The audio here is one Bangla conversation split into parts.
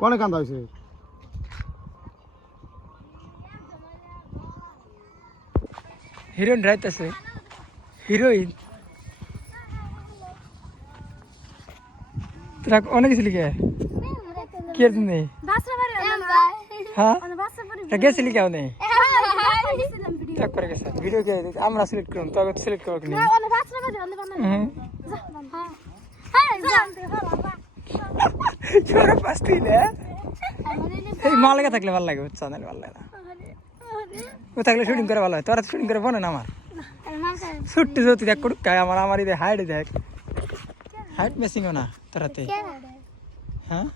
কোনে কান্দা হইছে হিরোইন রাইতেছে হিরোইন তোরা অনেক গেছিলি কে কে নেই হ্যাঁ গেছিলি কেউ নেই চেক করে গেছে ভিডিও কে আমরা সিলেক্ট করুন তবে সিলেক্ট করবো কিনা এই মা লেগে থাকলে ভালো লাগে বুঝছো না ভালো লাগে না ও থাকলে শুটিং করে ভালো হয় তোরা শুটিং করে বনে না আমার ছুট্টি যদি দেখ করুক আমার আমার ইদে হাইট দেখ হাইট মেসিংও না তোরাতে হ্যাঁ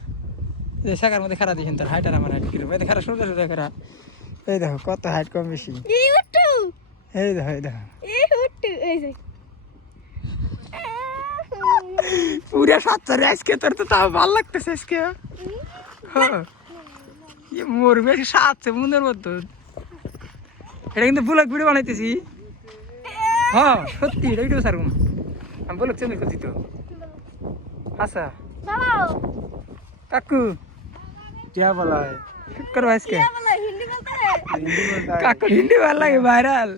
এই শাখার মধ্যে খারাপ দিয়েছেন তোর হাইট আর আমার হাইট কিরকম এই খারাপ সোজা সোজা খারাপ এই দেখো কত হাইট কম বেশি এই দেখো পুরা সাতটারে আজকে তোর তো তাও ভালো লাগতেছে আজকে হ্যাঁ মোর বেশি সাতছে মনের মতো এটা কিন্তু ব্লগ ভিডিও বানাইতেছি হ্যাঁ সত্যি এটা ভিডিও সারুম আমি ব্লগ চ্যানেল করছি তো আচ্ছা কাকু क्या बोला है শুট করো আজকে কাকু হিন্দি ভালো লাগে ভাইরাল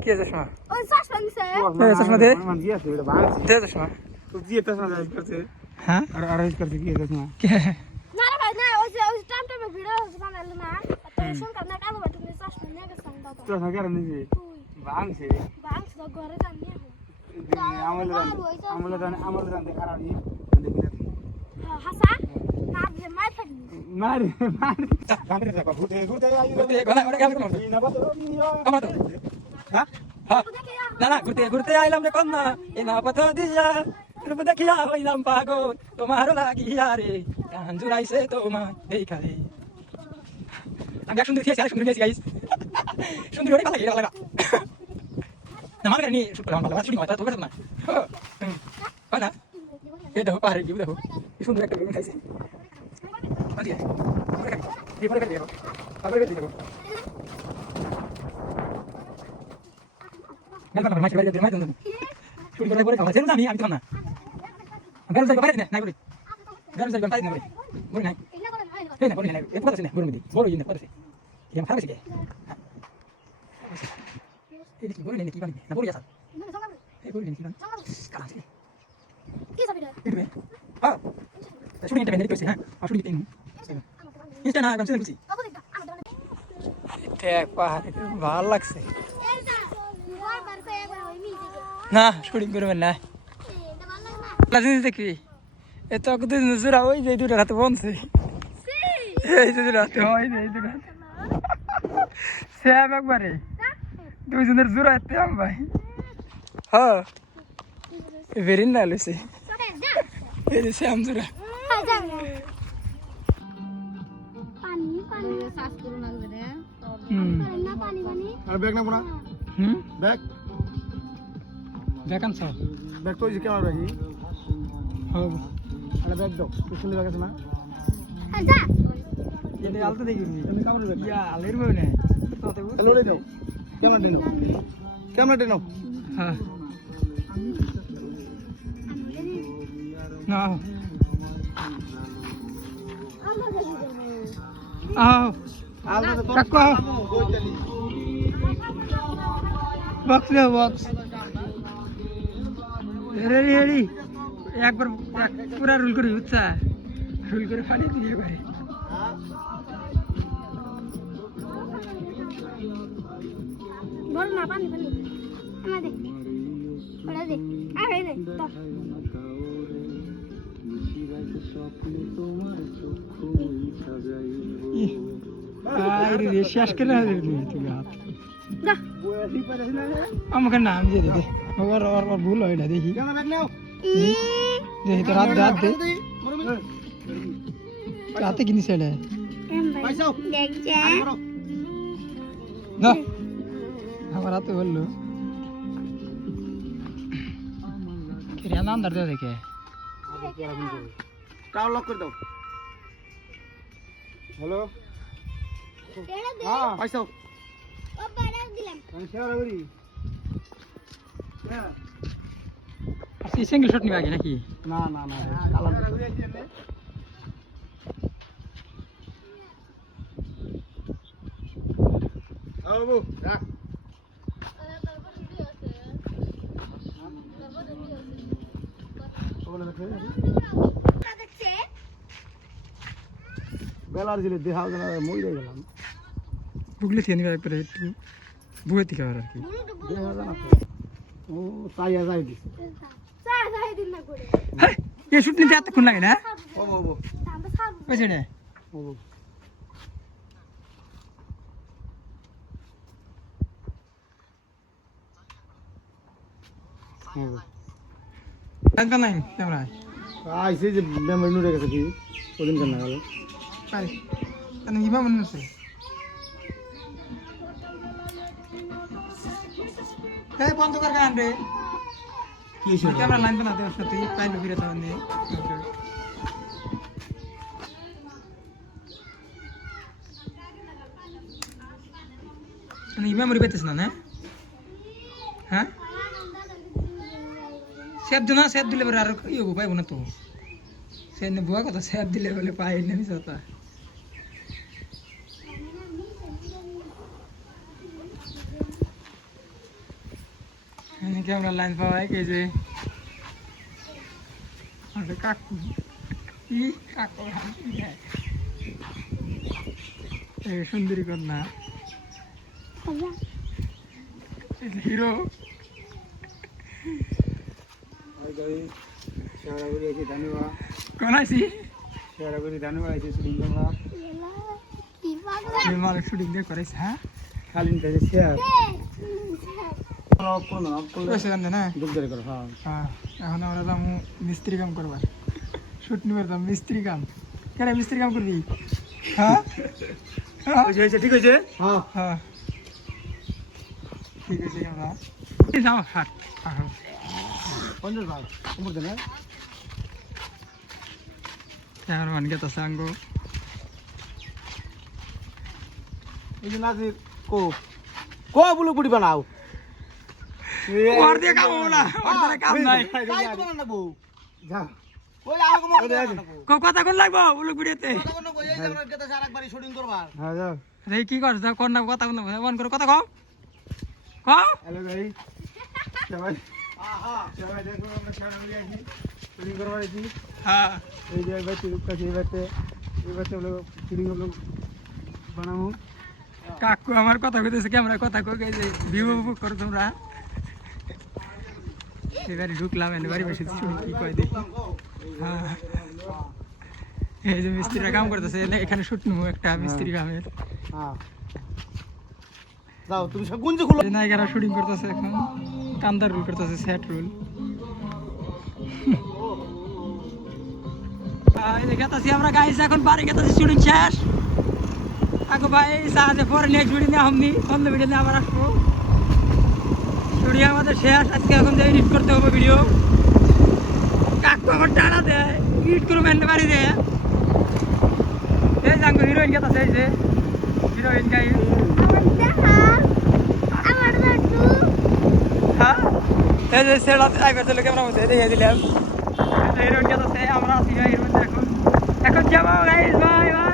কি চশমা চশমা দে मन दिया से এটা ভাঙছে দে চশমা তো দিয়ে তো না করছে হ্যাঁ আর আরেঞ্জ করছে কি চশমা কে না রে ভাই না ওই যে টাইম ভিডিও বানাইলো না তো শুন কার না কালো বাটু নে চাষ না গে সাং দাও তো না করে নিছে ভাঙছে বাংস তো ঘরে জানি আমল জানতে খারাপ নি হাসা না যে মাই থাকি মার গামরে যাবা ঘুরতে আইও ঘুরতে গলা ওরে গেল কোন না বাতো আমার তো হ্যাঁ হ্যাঁ না ঘুরতে আইলাম রে কন্যা এই না পথ দিয়া রূপ দেখিয়া হইলাম পাগল তোমার লাগিয়া রে কান জুড়াইছে তোমার দেখারে আমি সুন্দর খেয়েছি আর সুন্দর খেয়েছি গাইস সুন্দর অনেক ভালো লাগা না আমার কাছে শুট করলাম ভালো শুটিং হয় তো তোর না না এই দেখো পাহাড়ে কি দেখো কি সুন্দর একটা ভিউ খাইছে আরে এই পরে দেখো আবার দেখো গেল না মাছ বাইরে দিয়ে মাছ দেন শুটিং করে পরে খাওয়া ছেড়ে আমি তো না গেল যাই বাইরে না বলি গেল যাই বাইরে না বলি না এই না বলি না এই কথা না বলি না বলি না কথা কি আমি খারাপ শিখে এই কি বলি না কি বলি না বলি আসা এই বলি না কি কাজ কি সব ভিডিও ইটবে হ্যাঁ শুটিং এটা মেনে কইছি হ্যাঁ আর শুটিং তেন ইনস্টা না গামছে দেখছি দেখ পাহাড়ে ভালো লাগছে না শুটিং করবেন না লাজিস দেখি এত কতদিন জোড়া ওই যে দুটো রাতে বনছে এই যে রাতে হয় এই দুটো শ্যাম একবারে দুইজনের জোড়া এতে আম ভাই হ্যাঁ ভেরি না লইছে এই যে শ্যাম জোড়া আর ব্যাগ না পোনা ব্যাগ দেখান স্যার ব্যাগ তো যে কেমন রাখি হ্যাঁ আরে ব্যাগ দাও পিছনে ব্যাগ আছে না এটা আলতে দেখি এমনি কামড় ব্যাগ ইয়া আলের বই না তোতে লড়ে দাও ক্যামেরা টেনো ক্যামেরা টেনো হ্যাঁ না আও কাকু বক্স রে বক্স রেডি রেডি একবার পুরা রুল করে বুঝছা রুল করে ফাটিয়ে দিয়ে করে বড় না পানি আমাদের ওরা দে আর এই দে তো আরে রে শেষ করে না তুই হাত দা আমাকে নাম দিয়ে দে ওর ভুল হয় না দেখি ক্যামেরা ব্যাগ নাও দেখি তো রাত রাত দে রাতে কিনি ছেলে পয়সাও দেখ যা না আমার হাতে বললো কিরে নাম ধরতে দেখে টাওয়ার লক করে দাও হ্যালো হ্যাঁ পয়সাও ও বাড়া দিলাম আমি শেয়ার করি হ্যাঁ এই সিঙ্গেল শট নিবে আগে নাকি না না না কালার বাবু রাখ বেলার জিলে দেখাও যেন মরে গেলাম বুগলে থেকে নিবে একবারে একটু বুয়ে থেকে আর কি দেখা জানা ও তাই যাই দিছে হ্যাঁ এই শুট নিতে এতক্ষণ লাগে না ও বাবু বুঝছে না ও টাকা নাই ক্যামেরা আইসে যে মেমোরি নুরে গেছে কি ওদিন কেন গেল পারি আমি ইমা মনে আছে এই বন্ধ কর গান রে কি হইছে ক্যামেরা লাইন বানাতে আসলে তুই পাইলো ফিরে তো নে আমি মেমোরি পেতেছ না হ্যাঁ সেভ দে না সেভ দিলে পরে আর ইয়ে পাইব না তো সে নে বুয়া কথা সেভ দিলে বলে পাই না মিছতা এনে ক্যামেরা লাইন পাওয়াই কে যে আরে কাকু ই কাকু এই সুন্দরী কন্যা হিরো ওই গই শেয়ার করে এসে ধন্যবাদ কোন আছি শেয়ার করে ধন্যবাদ এসে শুটিং করবা মালিক শুটিং দিয়ে করাইছে হ্যাঁ খালি নিতে শেয়ার কোন পয়সা জানতে না দুধ ধরে করো হ্যাঁ হ্যাঁ এখন আমরা যাবো মিস্ত্রি কাম করবার শুট নিবার যাম মিস্ত্রি কাম কেন মিস্ত্রি কাম করবি হ্যাঁ হয়েছে ঠিক হয়েছে হ্যাঁ হ্যাঁ ঠিক আছে আমরা যাও হাট পঞ্চাশ ভাগ উপর দেন এখন মান গেতা সাঙ্গ এই যে নাজির কো কো বুলু বুড়ি বানাও ওর দিয়ে কাম হলা ওর দ্বারা কাম নাই তাই তো বানান না বউ যা কইলা আমাকে মনে কথা কোন লাগবো বলুক ভিডিওতে কথা কই এই যে আমরা গেতে আরেকবার শুটিং করবা হ্যাঁ যাও রে কি করছ কোন না কথা কোন অন করে কথা কও কও হ্যালো ভাই সবাই সবাই দেখো আমরা সামনে মিলে আছি শুটিং করবা আছি হ্যাঁ এই যে বাচ্চা রূপকা এই বাচ্চা লোক শুটিং লোক বানাবো কাকু আমার কথা কইতেছে ক্যামেরা কথা কই গেছে ভিউ বুক করো তোমরা এবারে ঢুকলাম এবারে বসে শুনি কি কয় দেখি হ্যাঁ এই যে মিস্ত্রিরা কাম করতেছে এখানে শুট নিবো একটা মিস্ত্রি কামের হ্যাঁ যাও তুমি সব গুঞ্জ খুলো এই নায়িকারা শুটিং করতেছে এখন কান্দার রুল করতেছে সেট রুল এই যে গেতাছি আমরা গাইস এখন বাড়ি গেতাছি শুটিং শেষ আগো ভাই সাহায্যে পরে নেক্সট ভিডিও নিয়ে আমনি অন্য ভিডিও নিয়ে আবার আসবো শুটিং আমাদের শেষ আজকে এখন যে এডিট করতে হবে ভিডিও কাকু আমার টানা দেয় এডিট করে মেনতে পারি দেয় এই জাঙ্গো হিরোইন গেতাছে এই যে হিরোইন গাই হ্যাঁ এই যে সেটা ড্রাইভার দিল ক্যামেরা মধ্যে দিয়ে দিলাম হিরোইন গেতাছে আমরা আছি হিরোইন এখন যাবো গাইস বাই বাই